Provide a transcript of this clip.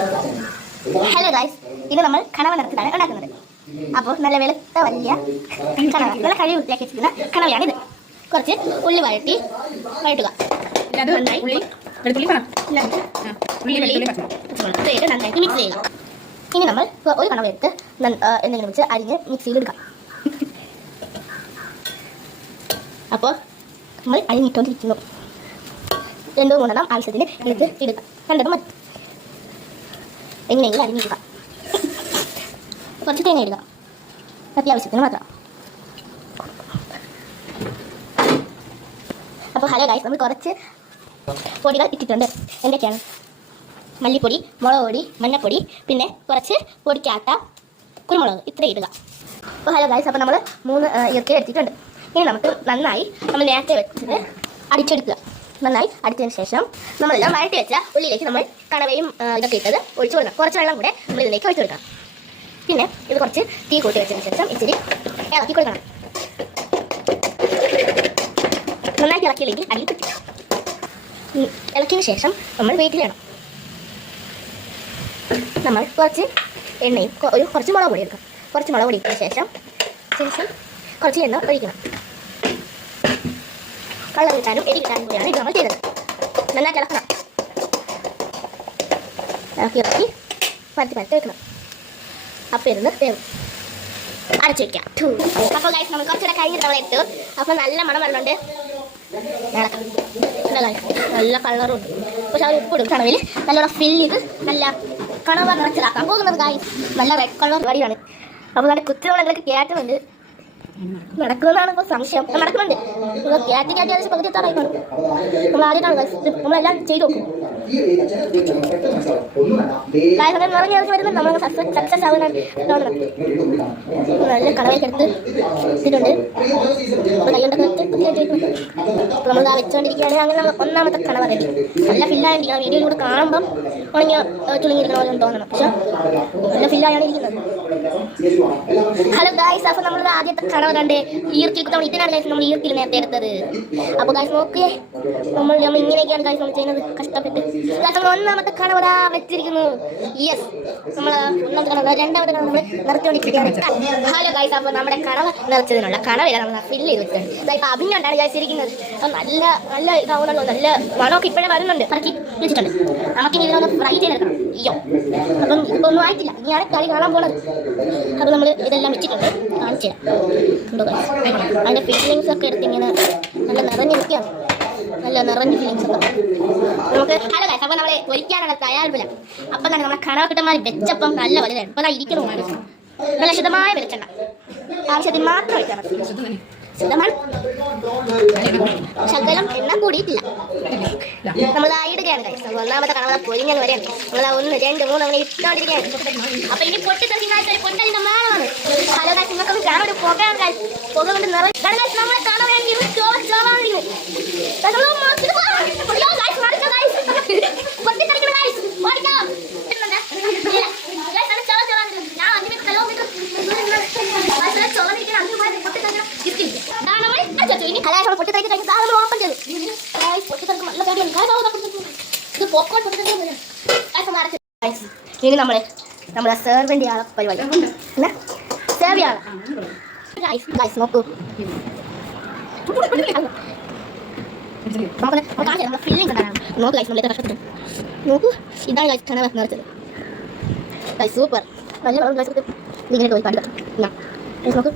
Hello guys, ഇത് നമ്മൾ കണവ നിറത്തിലാണ് ഉണ്ടാക്കുന്നത്. അപ്പോൾ നല്ല വെളുത്ത വലിയ കണവ, നല്ല കഴിവ് വൃത്തിയാക്കി വെച്ചിരിക്കുന്ന കണവയാണ് ഇത്. കുറച്ച് ഉള്ളി വഴറ്റുക. നന്നായി നന്നായിട്ട് മിക്സ് ചെയ്യുക. ഇനി നമ്മൾ ഒരു കണവ എടുത്ത് എന്തെങ്കിലും വെച്ച് അരിഞ്ഞ് മിക്സിയിൽ എടുക്കാം. അപ്പോൾ നമ്മൾ അരിഞ്ഞിട്ടുകൊണ്ടിരിക്കുന്നു. 2-3 ആവശ്യത്തിന് എടുത്ത് ഇടുക. കണ്ടത് മതി. എങ്ങനെയെങ്കിലും അരിഞ്ഞിടുക. കുറച്ച് തേങ്ങ ഇടുക, അത്യാവശ്യത്തിന് മാത്രം. അപ്പോൾ ഹലോ ഗൈസ്, നമ്മൾ കുറച്ച് പൊടികൾ ഇട്ടിട്ടുണ്ട്. എന്തൊക്കെയാണ്? മല്ലിപ്പൊടി, മുളക് പൊടി, മഞ്ഞൾപ്പൊടി, പിന്നെ കുറച്ച് പൊടിക്കാട്ട കുരുമുളക്, ഇത്ര ഇടുക. അപ്പോൾ ഹലോ ഗൈസ്, അപ്പോൾ നമ്മൾ 3 ഇറക്കി എടുത്തിട്ടുണ്ട്. ഇനി നമുക്ക് നന്നായി നമ്മൾ നേരത്തെ വെച്ചിട്ട് അടിച്ചെടുക്കുക. നന്നായി അടിച്ചതിന് ശേഷം നമ്മളെല്ലാം വഴറ്റി വെച്ച ഉള്ളിലേക്ക് നമ്മൾ കണവയും ഇതൊക്കെ ഇട്ടത് ഒഴിച്ചു കൊടുക്കണം. കുറച്ച് വെള്ളം കൂടെ നമ്മൾ ഇതിലേക്ക് ഒഴിച്ചു കൊടുക്കണം. പിന്നെ ഇത് കുറച്ച് തീ കൂട്ടി വെച്ചതിന് ശേഷം ഇച്ചിരി ഇളക്കി കൊടുക്കണം. നന്നായിട്ട് ഇളക്കിയില്ലെങ്കിൽ അടിയിൽ കിട്ടും. ഇളക്കിയതിന് ശേഷം നമ്മൾ വെയിറ്റ് ചെയ്യണം. നമ്മൾ കുറച്ച് എണ്ണയും കുറച്ച് മുളക് പൊടി എടുക്കണം. കുറച്ച് മുളക് പൊടി ഇട്ടതിന് ശേഷം കുറച്ച് എണ്ണ ഒഴിക്കണം. കളർ കിട്ടാനും എരി കിട്ടാനും കൂടിയാണ് ഇത് നമ്മൾ ചെയ്തത്. നന്നായിട്ട് ഇളക്കണം. ഇളക്കി പരത്തി വെക്കണം. അപ്പം ഇരുന്ന് വേവും. അടച്ചു വയ്ക്കാം. അപ്പോൾ ഗൈസ്, നമ്മൾ കുറച്ചുകൂടെ കഴിഞ്ഞിട്ട് നമ്മൾ ഇട്ടു. അപ്പോൾ നല്ല മണം വരുന്നുണ്ട്. നല്ല കളറും ഉണ്ട്. പക്ഷെ അവർ ഉപ്പിടും. കണവിൽ നല്ലോണം ഫില്ല് ചെയ്ത് നല്ല കണവ നിറച്ചിലാക്കാൻ പോകുന്നത് ഗൈസ്. നല്ല റെഡ് കളർ വടിയാണ്. അപ്പോൾ നല്ല കുത്തുകളൊക്കെ കയറ്റുന്നുണ്ട്. നടക്കുന്നതാണ് ഇപ്പോൾ സംശയം. നടക്കുന്നുണ്ട്. കയറ്റി ഏകദേശം പകുതി എത്താറായിട്ടാണ്. നമ്മൾ ആദ്യമായിട്ടാണ് നമ്മളെല്ലാം ചെയ്തു നോക്കും. കാര്യം നിറഞ്ഞ വരുന്നത് നമ്മൾ സക്സസ് ആവുന്നതാണ്. നല്ല കടവയൊക്കെ എടുത്ത് ഇട്ടിട്ടുണ്ട്. അപ്പോൾ കൈകൊണ്ടൊക്കെ അപ്പോൾ നമ്മൾ വെച്ചുകൊണ്ടിരിക്കുകയാണെങ്കിൽ അങ്ങനെ നമ്മൾ ഒന്നാമത്തെ കടവ റെഡി. നല്ല ഫില്ലായിരിക്കണം. വീഡിയോയിലൂടെ കാണുമ്പം ഉണങ്ങിയ ചുളുങ്ങിയിരിക്കണ പോലെ തോന്നണം. പക്ഷെ നല്ല ഫില്ലായാണ് ഇരിക്കുന്നത്. ഹലോ ഗൈസ്, അപ്പോൾ നമ്മൾ ആദ്യത്തെ കടവ കണ്ട് ഈർക്കിൽ നമ്മൾ ഇതിനാണ് ഗൈസ് നമ്മൾ ഈർക്കിൽ നേരത്തെ എടുത്തത്. അപ്പോൾ ഗൈസ് നോക്കിയേ, നമ്മൾ ഇങ്ങനെയൊക്കെയാണ് ഗൈസ് നമ്മൾ ചെയ്യുന്നത് കഷ്ടപ്പെട്ട്. നമ്മൾ ഒന്നാമത്തെ കണവ വെച്ചിരിക്കുന്നു. യെസ്, നമ്മൾ ഒന്നാമത്തെ കണവ, രണ്ടാമത്തെ കണവ നമ്മൾ നിറച്ചുകൊണ്ടിരിക്കുകയാണ്. ഹലോ ഗൈസ്, അപ്പോൾ നമ്മുടെ കണവ നിറച്ചതിനുള്ള കണവയില്ല നമ്മൾ ഫില്ല് ചെയ്ത് വെച്ചിട്ടുണ്ട്. ഇപ്പോൾ അഭിഞ്ഞുകൊണ്ടാണ് വിചാരിച്ചിരിക്കുന്നത്. നല്ല നല്ല ഇതാവുന്നുള്ളൂ. നല്ല മണമൊക്കെ ഇപ്പോഴേ വരുന്നുണ്ട്. ഇറക്കി വെച്ചിട്ടുണ്ട്. നമുക്കിനി ഇതിനൊന്ന് ഫ്രൈ ചെയ്തെടുക്കണം. അയ്യോ, അപ്പം ഇപ്പോൾ ഒന്നും ആയിട്ടില്ല. ഇനിയാണ് കറി കാണാൻ പോകുന്നത്. അപ്പോൾ നമ്മൾ ഇതെല്ലാം വെച്ചിട്ടുണ്ട്. കാണിച്ചു തരാം. അതിൻ്റെ ഫീലിങ്സ് ഒക്കെ എടുത്ത് ഇങ്ങനെ നല്ല നിറഞ്ഞിരിക്കുകയാണ്. നല്ല നിറഞ്ഞ ഫീലിങ്സ് ഒക്കെ നമുക്ക്. ഹലോ ഗൈസ്, അപ്പോൾ നമ്മളെ ഒരിക്കാനുള്ള തയ്യാറെടുപ്പില്ല. അപ്പം തന്നെ നമ്മളെ കണവക്കിട്ടന്മാർ വെച്ചപ്പം നല്ല വലുതാണ്. ഇപ്പോൾ അതാ ഇരിക്കുന്നതാണ്. നല്ല ശുദ്ധമായ വെളിച്ചെണ്ണ ആവശ്യത്തിന് മാത്രം ഒഴിക്കണം. ശകലം എണ്ണ കൂടിയിട്ടില്ല. നമ്മൾ ഇടുകയാണ് ഗൈസ്. ഒന്നാമത്തെ കണവ പൊരിഞ്ഞെന്ന് വരെയാണ്. നമ്മൾ 1, 2, 3 അങ്ങനെ ഇട്ടുകൊണ്ടിരിക്കുകയാണ്. അപ്പൊ ഇനി പൊട്ടിത്തെറിക്കുന്ന പൊന്നലിന്റെ മേളമാണ്. ഹലോ ഗൈസ്, നിങ്ങൾക്കൊന്ന് കാണാൻ ഒരു പുകയാണ് ഗൈസ്. പുക കൊണ്ട് നിറഞ്ഞ നമ്മളെ കാണുകയാണെങ്കിൽ ഇനി നമ്മളെ സെർവൻ്റ് ചെയ്യാനുള്ള പരിപാടി സെർവ് ചെയ്യാനുള്ള നോക്കൂ. ഫീലിംഗ് നോക്കൂ ഗൈസ്, നമ്മൾ കഷ്ടപ്പെട്ടു നോക്കൂ. ഇതാണ് ഗൈസ് കണവ നിറച്ചത്. സൂപ്പർ. നല്ല ഗൈസ്, ഇങ്ങനെ പോയി പാടുക നോക്കൂ.